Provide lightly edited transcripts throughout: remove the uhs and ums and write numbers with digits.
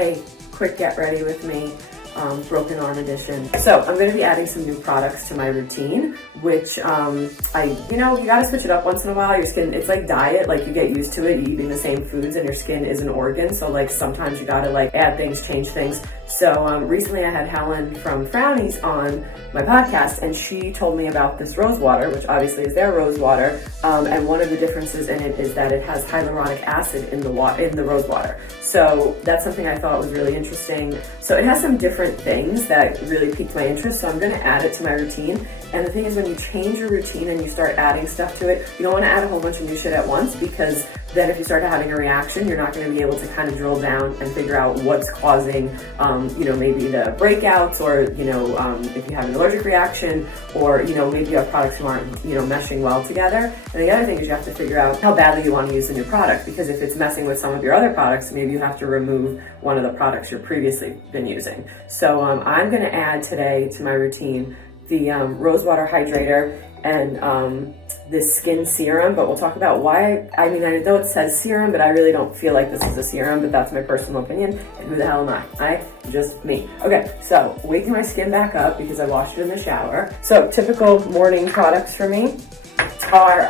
hey, quick get ready with me. Broken arm edition. So I'm going to be adding some new products to my routine, which you gotta switch it up once in a while. Your skin, it's like diet, like you get used to it, eating the same foods, and your skin is an organ. So like sometimes you gotta like add things, change things. So recently I had Helen from Frownies on my podcast, and she told me about this rose water, which obviously is their rose water. And one of the differences in it is that it has hyaluronic acid in the rose water. So that's something I thought was really interesting. So it has some different things that really piqued my interest. So I'm going to add it to my routine. And the thing is, when you change your routine and you start adding stuff to it, you don't want to add a whole bunch of new shit at once, because then if you start having a reaction, you're not going to be able to kind of drill down and figure out what's causing, maybe the breakouts, or, if you have an allergic reaction, or, maybe you have products who aren't, meshing well together. And the other thing is you have to figure out how badly you want to use the new product, because if it's messing with some of your other products, maybe you have to remove one of the products you've previously been using. So I'm going to add today to my routine the Rose Water Hydrator and this skin serum, but we'll talk about why. I know it says serum, but I really don't feel like this is a serum, but that's my personal opinion, and who the hell am I? Just me. Okay, so waking my skin back up because I washed it in the shower. So typical morning products for me are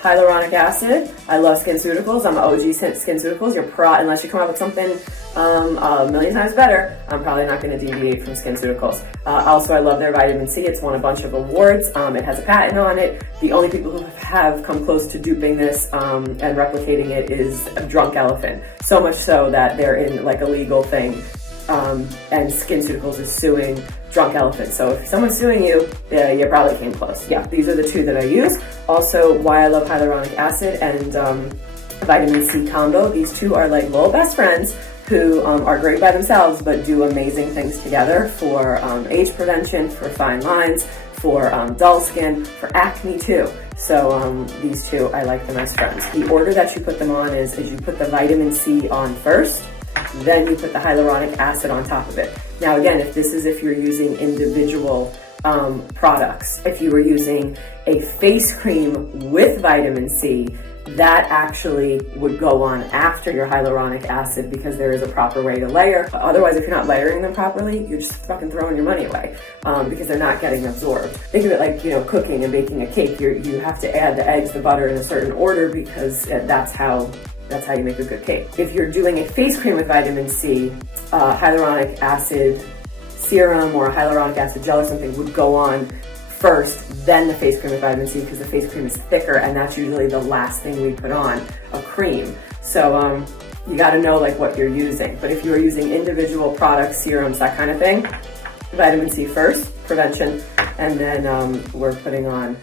hyaluronic acid. I love Skinceuticals. I'm an OG Skinceuticals. Unless you come up with something a million times better, I'm probably not going to deviate from Skinceuticals. Also, I love their vitamin C. It's won a bunch of awards. It has a patent on it. The only people who have come close to duping this and replicating it is Drunk Elephant. So much so that they're in like a legal thing, and Skinceuticals is suing Drunk Elephant. So if someone's suing you, you probably came close. Yeah, these are the two that I use. Also, why I love hyaluronic acid and vitamin C combo. These two are like little best friends who are great by themselves, but do amazing things together for age prevention, for fine lines, for dull skin, for acne too. So these two, I like them as friends. The order that you put them on is you put the vitamin C on first, then you put the hyaluronic acid on top of it. Now again, if you're using individual products, if you were using a face cream with vitamin C, that actually would go on after your hyaluronic acid, because there is a proper way to layer. Otherwise, if you're not layering them properly, you're just fucking throwing your money away, because they're not getting absorbed. Think of it like, cooking and baking a cake. You have to add the eggs, the butter in a certain order, because that's how you make a good cake. If you're doing a face cream with vitamin C, hyaluronic acid serum or a hyaluronic acid gel or something would go on first, then the face cream with vitamin C, because the face cream is thicker, and that's usually the last thing we put on a cream. So you got to know like what you're using. But if you are using individual products, serums, that kind of thing, vitamin C first, prevention, and then we're putting on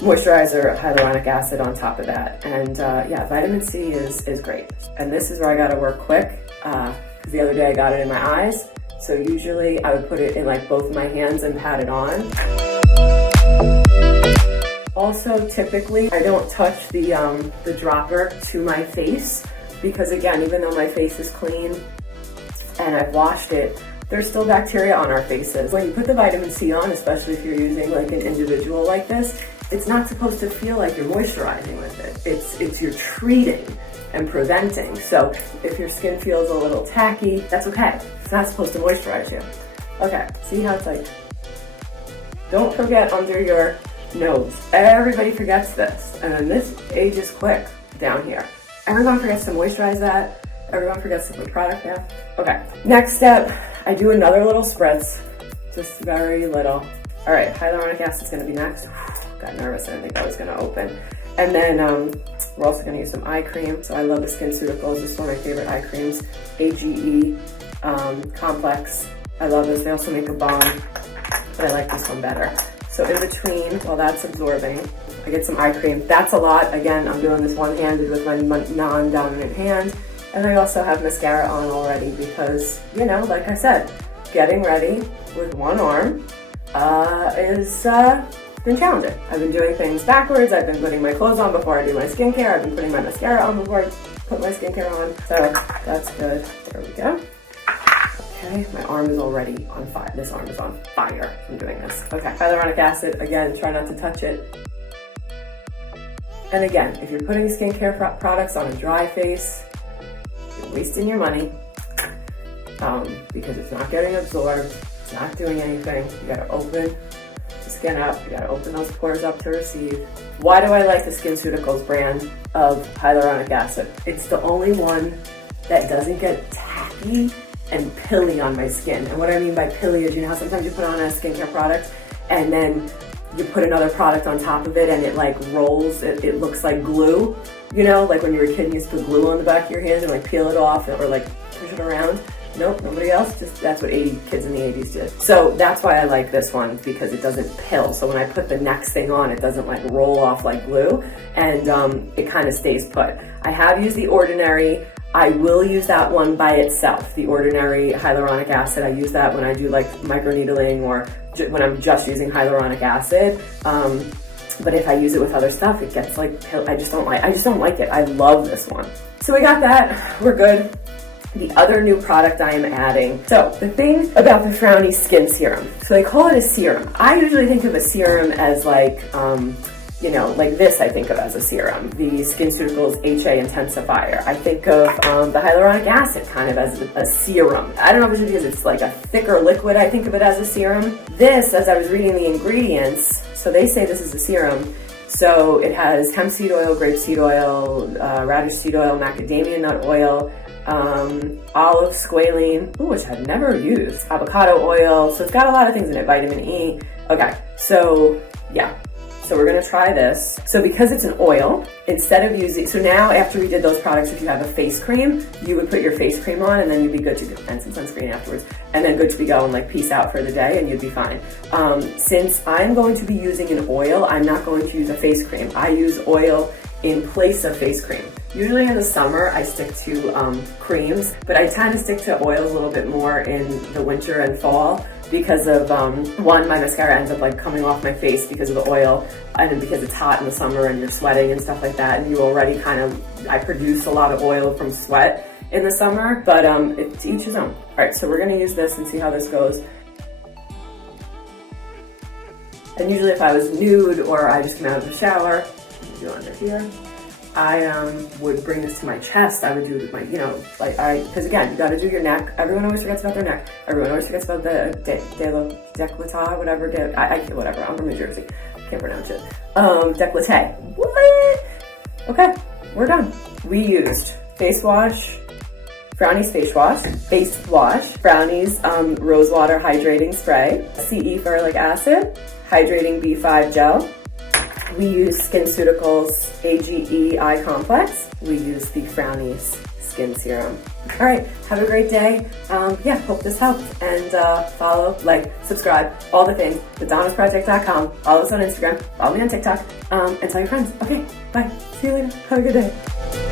moisturizer, hyaluronic acid on top of that. And vitamin C is great. And this is where I got to work quick, because the other day I got it in my eyes. So usually I would put it in like both my hands and pat it on. Also, typically, I don't touch the dropper to my face, because again, even though my face is clean and I've washed it, there's still bacteria on our faces. When you put the vitamin C on, especially if you're using like an individual like this, it's not supposed to feel like you're moisturizing with it. It's you're treating and preventing. So if your skin feels a little tacky, that's okay. It's not supposed to moisturize you. Okay, see how it's like, don't forget under your nose. Everybody forgets this, and then this ages quick down here. Everyone forgets to moisturize that. Everyone forgets to put product there. Okay, next step, I do another little spritz, just very little. All right, hyaluronic acid is gonna be next. Got nervous, I didn't think that was gonna open. And then we're also gonna use some eye cream. So I love the Skinceuticals. This is one of my favorite eye creams. AGE Complex. I love this. They also make a balm, but I like this one better. So in between, while that's absorbing, I get some eye cream. That's a lot. Again, I'm doing this one-handed with my non-dominant hand. And I also have mascara on already because, like I said, getting ready with one arm is been challenging. I've been doing things backwards. I've been putting my clothes on before I do my skincare. I've been putting my mascara on before I put my skincare on. So that's good. There we go. Okay, my arm is already on fire. This arm is on fire from doing this. Okay, hyaluronic acid. Again, try not to touch it. And again, if you're putting skincare products on a dry face, you're wasting your money. because it's not getting absorbed, it's not doing anything. You gotta open the skin up, you gotta open those pores up to receive. Why do I like the Skinceuticals brand of hyaluronic acid? It's the only one that doesn't get tacky and pilly on my skin. And what I mean by pilly is, you know how sometimes you put on a skincare product and then you put another product on top of it and it like rolls, it looks like glue. You know, like when you were a kid and you used to put glue on the back of your hands and like peel it off or like push it around. Nope, nobody else, just that's what kids in the 80s did. So that's why I like this one, because it doesn't pill. So when I put the next thing on, it doesn't like roll off like glue, and it kind of stays put. I have used the Ordinary. I will use that one by itself, the Ordinary hyaluronic acid. I use that when I do like microneedling or when I'm just using hyaluronic acid. But if I use it with other stuff, it gets like pill. I just don't like it. I love this one. So we got that, we're good. The other new product I am adding. So the thing about the Frowny Skin Serum. So they call it a serum. I usually think of a serum as like, you know, like this I think of as a serum. The Skinceuticals HA Intensifier. I think of the hyaluronic acid kind of as a serum. I don't know if it's because it's like a thicker liquid, I think of it as a serum. This, as I was reading the ingredients, so they say this is a serum. So it has hemp seed oil, grape seed oil, radish seed oil, macadamia nut oil, olive squalene, which I've never used, avocado oil. So it's got a lot of things in it, vitamin E. Okay, so yeah. So we're gonna try this. So because it's an oil, instead of using, so now after we did those products, if you have a face cream, you would put your face cream on and then you'd be good to go, and some sunscreen afterwards, and then good to go and like peace out for the day and you'd be fine. Since I'm going to be using an oil, I'm not going to use a face cream. I use oil in place of face cream. Usually in the summer, I stick to creams, but I tend to stick to oils a little bit more in the winter and fall because of, one, my mascara ends up like coming off my face because of the oil, and because it's hot in the summer and you're sweating and stuff like that, and you already I produce a lot of oil from sweat in the summer, but to each his own. All right, so we're gonna use this and see how this goes. And usually if I was nude or I just came out of the shower, do under here, I would bring this to my chest. I would do it with my, you know, like because again, you gotta do your neck. Everyone always forgets about their neck. Everyone always forgets about the décolleté, whatever, whatever, I'm from New Jersey. Can't pronounce it. Décolleté. What? Okay, we're done. We used face wash, Frownies face wash, Frownies rose water hydrating spray, CE Ferulic Acid, Hydrating B5 Gel. We use Skinceuticals AGE Eye Complex. We use the Frownies Skin Serum. All right, have a great day. Yeah, hope this helped. And follow, like, subscribe, all the things, theDonnaSproject.com. Follow us on Instagram, follow me on TikTok, and tell your friends. Okay, bye. See you later. Have a good day.